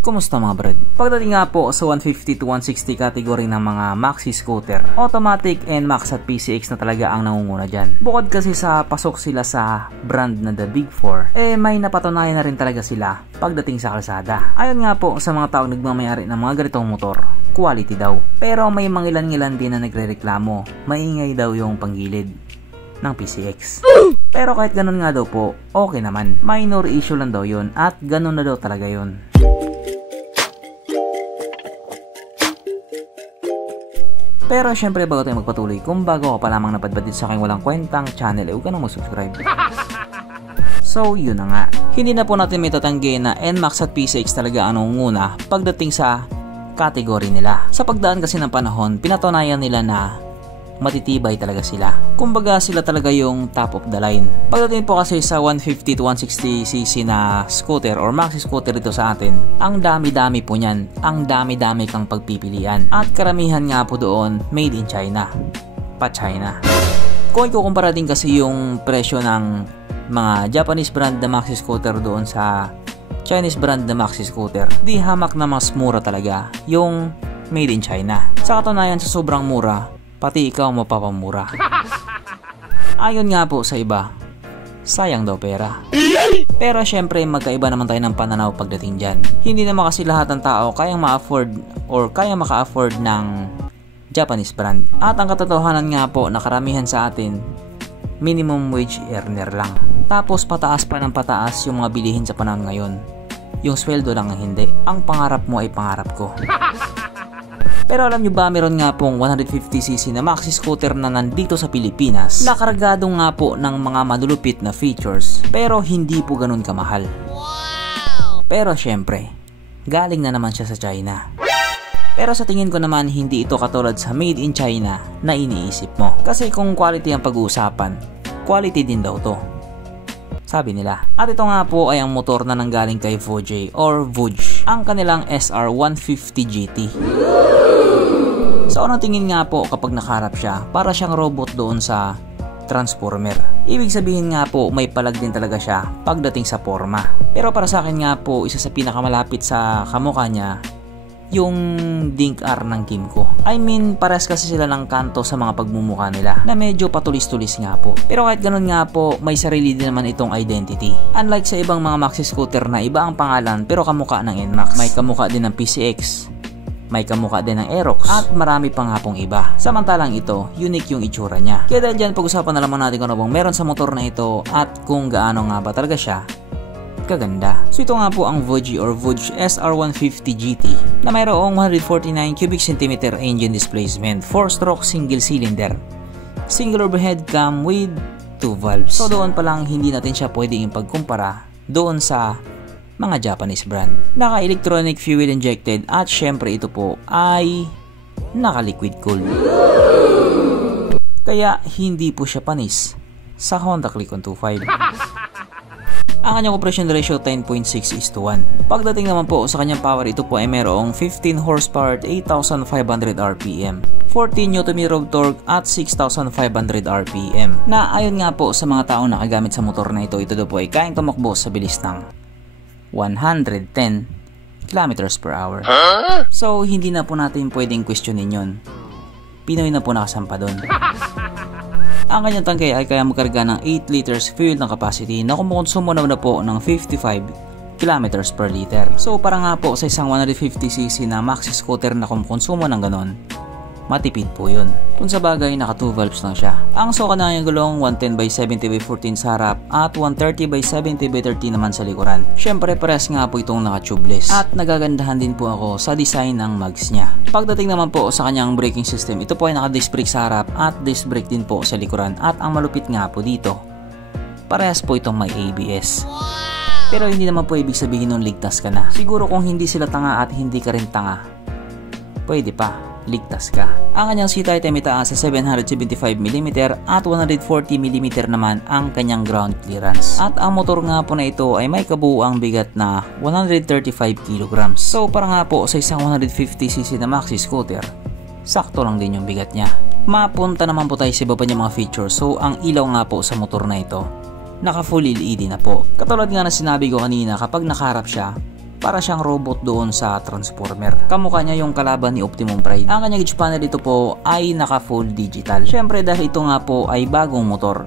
Kumusta mga brad? Pagdating nga po sa 150 to 160 category ng mga maxi scooter, automatic, NMAX at PCX na talaga ang nangunguna dyan. Bukod kasi sa pasok sila sa brand na The Big Four, may napatunayan na rin talaga sila pagdating sa kalsada. Ayon nga po sa mga taong nagmamayari ng mga ganitong motor, quality daw. Pero may mangilan-ngilan din na nagre-reklamo, maingay daw yung panggilid ng PCX. Pero kahit ganun nga daw po, okay naman. Minor issue lang daw yun at ganun na daw talaga yun. Pero syempre bago tayo magpatuloy, kung bago ka pa lamang napadpad dito sa aking walang kwentang channel, huwag ka nang mag-subscribe. So yun na nga, hindi na po natin may tatanggi na NMAX at PCX talaga ang nangunguna pagdating sa category nila. Sa pagdaan kasi ng panahon, pinatunayan nila na matitibay talaga sila. Kumbaga sila talaga yung top of the line. Pagdating po kasi sa 150 to 160cc na scooter or maxi scooter dito sa atin, ang dami-dami po niyan. Ang dami-dami kang pagpipilian. At karamihan nga po doon, made in China. Pa-China. Kung ikukumpara din kasi yung presyo ng mga Japanese brand na maxi scooter doon sa Chinese brand na maxi scooter, di hamak na mas mura talaga yung made in China. Sa katunayan, sa sobrang mura, pati ikaw mapapamura. Ayon nga po sa iba, sayang daw pera. Pero syempre magkaiba naman tayo ng pananaw pagdating dyan. Hindi naman kasi lahat ng tao kayang ma-afford or kayang maka-afford ng Japanese brand. At ang katotohanan nga po na karamihan sa atin, minimum wage earner lang. Tapos pataas pa ng pataas yung mga bilihin sa panahon ngayon. Yung sweldo lang ang hindi. Ang pangarap mo ay pangarap ko. Pero alam nyo ba, meron nga pong 150cc na maxi scooter na nandito sa Pilipinas na kargado nga po ng mga malulupit na features, pero hindi po ganun kamahal. Wow! Pero syempre, galing na naman siya sa China. Pero sa tingin ko naman, hindi ito katulad sa made in China na iniisip mo. Kasi kung quality ang pag-uusapan, quality din daw to, sabi nila. At ito nga po ay ang motor na nanggaling kay Voje or Vogue, ang kanilang SR150 GT. So anong tingin nga po kapag nakaharap siya? Para siyang robot doon sa Transformer. Ibig sabihin nga po may palag din talaga siya pagdating sa forma. Pero para sa akin nga po, isa sa pinakamalapit sa kamukha niya, yung Dink R ng Kimco. I mean, pares kasi sila ng kanto sa mga pagmumukha nila na medyo patulis-tulis nga po. Pero kahit ganun nga po, may sarili din naman itong identity. Unlike sa ibang mga maxi scooter na iba ang pangalan pero kamukha ng NMAX. May kamukha din ng PCX, may kamukha din ng Aerox, at marami pa nga pong iba. Samantalang ito, unique yung itsura niya. Kaya dahil dyan, pag-usapan na naman natin kung ano bang meron sa motor na ito at kung gaano nga ba talaga siya kaganda. So ito nga po ang Vogue or Vogue SR150 GT na mayroong 149 cubic centimeter engine displacement, 4-stroke single cylinder, single overhead cam with 2 valves. So doon pa lang hindi natin siya pwedeng ipagkumpara doon sa mga Japanese brand. Naka-electronic fuel injected at syempre ito po ay naka-liquid cooled. Kaya hindi po siya panis sa Honda Click 125. Ang kanyang compression ratio 10.6:1. Pagdating naman po sa kanyang power, ito po ay mayroong 15 horsepower at 8,500 RPM, 14 Nm of torque at 6,500 RPM. Na ayon nga po sa mga taong nakagamit sa motor na ito daw po ay kayang tumakbo sa bilis ng 110 km/h. So hindi na po natin pwedeng questionin yun. Pinoy na po nakasampa doon. Ang kanyang tangkay ay kaya magkarga ng 8 liters fuel ng capacity na kumukonsumo naman na po ng 55 kilometers per liter. So para nga po sa isang 150cc na maxi scooter na kumukonsumo ng ganon, matipid po yun. Kung sa bagay, naka 2 valves lang siya. Ang sukat na kanyang gulong 110/70/14 sa harap at 130/70/30 naman sa likuran. Syempre pares nga po itong naka tubeless at nagagandahan din po ako sa design ng mags niya. Pagdating naman po sa kanyang braking system, ito po ay naka disc brake sa harap at disc brake din po sa likuran. At ang malupit nga po dito, parehas po itong may ABS. Pero hindi naman po ibig sabihin nun ligtas ka na. Siguro kung hindi sila tanga at hindi ka rin tanga, pwede pa, ligtas ka. Ang kanyang seat height ay mitaas sa 775mm at 140mm naman ang kanyang ground clearance. At ang motor nga po na ito ay may kabuuang bigat na 135 kg. So para nga po sa isang 150cc na maxi scooter, sakto lang din yung bigat niya. Mapunta naman po tayo sa iba pa niya mga features. So ang ilaw nga po sa motor na ito, naka full LED na po. Katulad nga na sinabi ko kanina, kapag nakaharap siya, Para siyang robot doon sa Transformer. Kamukha niya yung kalaban ni Optimum Prime. Ang kanyang gauge panel ito po ay naka full digital. Syempre dahil ito nga po ay bagong motor,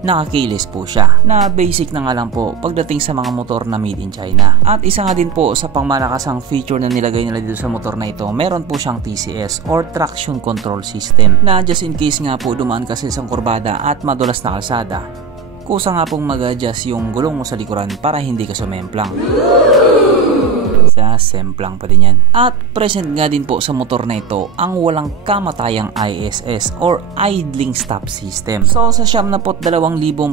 naka-keyless po siya, na basic na nga lang po pagdating sa mga motor na made in China. At isa nga din po sa pangmalakasang feature na nilagay nila dito sa motor na ito, meron po siyang TCS or Traction Control System, na just in case nga po dumaan kasi sa kurbada at madulas na kalsada, kusa nga pong mag-adjust yung gulong mo sa likuran para hindi ka sumemplang. Semplang pa din yan. At present nga din po sa motor na ito ang walang kamatayang ISS or Idling Stop System. So sa 72,000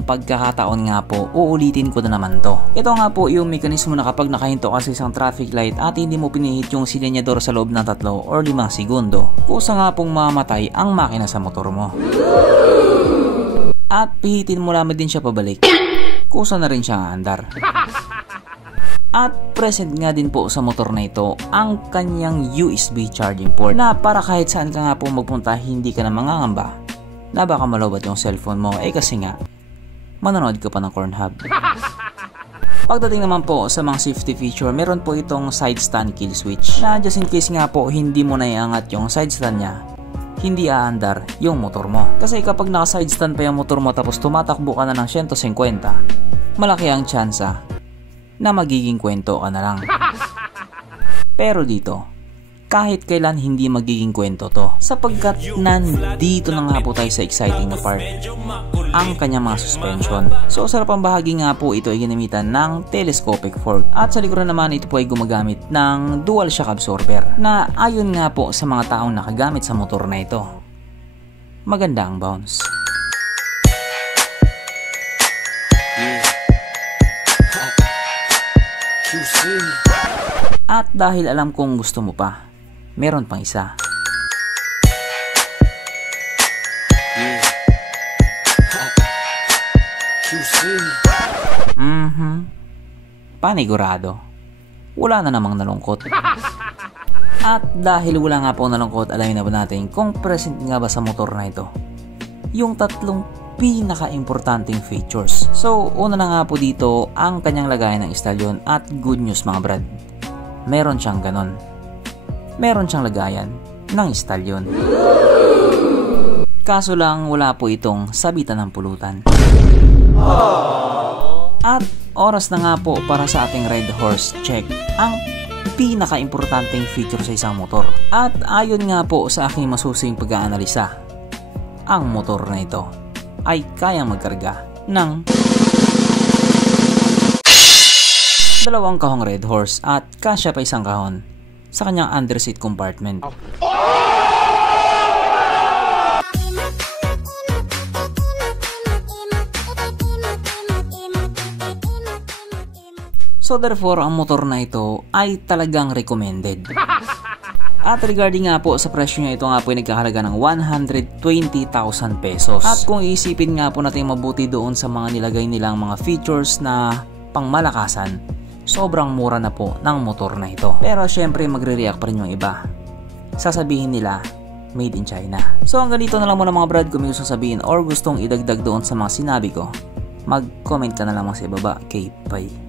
pagkakataon nga po, uulitin ko na naman to. Ito nga po yung mekanismo na kapag nakahinto ka sa isang traffic light at hindi mo pinihit yung silinyador sa loob ng 3 or 5 segundo, kusa nga pong mamatay ang makina sa motor mo. At pihitin mo lamang din siya pabalik, kusa na rin siya aandar. At present nga din po sa motor na ito ang kanyang USB charging port, na para kahit saan ka nga po magpunta hindi ka na mangangamba na baka malowbat yung cellphone mo, kasi nga manonood ka pa ng Pornhub. Pagdating naman po sa mga safety feature, meron po itong side stand kill switch, na just in case nga po hindi mo naiangat yung side stand niya, hindi aandar yung motor mo. Kasi kapag naka side stand pa yung motor mo tapos tumatakbo ka na ng 150, malaki ang tsansa na magiging kwento ka na lang. Pero dito, kahit kailan hindi magiging kwento to, sapagkat nandito na nga po tayo sa exciting na part, ang kanyang mga suspension. So sa harapang bahagi nga po ito ay ginamitan ng telescopic fork, at sa likuran naman ito po ay gumagamit ng dual shock absorber, na ayon nga po sa mga taong nakagamit sa motor na ito, maganda ang bounce. At dahil alam kong gusto mo pa, meron pang isa. Panigurado, wala na namang nalungkot. At dahil wala nga po nalungkot, alamin na ba natin kung present nga ba sa motor na ito yung 3 pinaka-importanting features. So, una na nga po dito ang kanyang lagayan ng istalyon, at good news mga brad, meron siyang ganon. Meron siyang lagayan ng istalyon. Kaso lang wala po itong sabitan ng pulutan. At oras na nga po para sa ating Red Horse check ang pinaka-importanting feature sa isang motor. At ayon nga po sa aking masusing pag-aanalisa, ang motor na ito ay kayang magkarga ng 2 kahong Red Horse at kasya pa 1 kahon sa kanyang underseat compartment. So therefore, ang motor na ito ay talagang recommended. At regarding nga po sa presyo niya, ito nga po ay nagkahalaga ng 120,000 pesos. At kung iisipin nga po natin mabuti doon sa mga nilagay nilang mga features na pangmalakasan, sobrang mura na po ng motor na ito. Pero syempre magre-react pa rin yung iba. Sasabihin nila, made in China. So hanggang dito na lang muna mga brad. Kung may gusto sabihin or gustong idagdag doon sa mga sinabi ko, mag-comment ka na lamang sa ibaba. Okay, bye.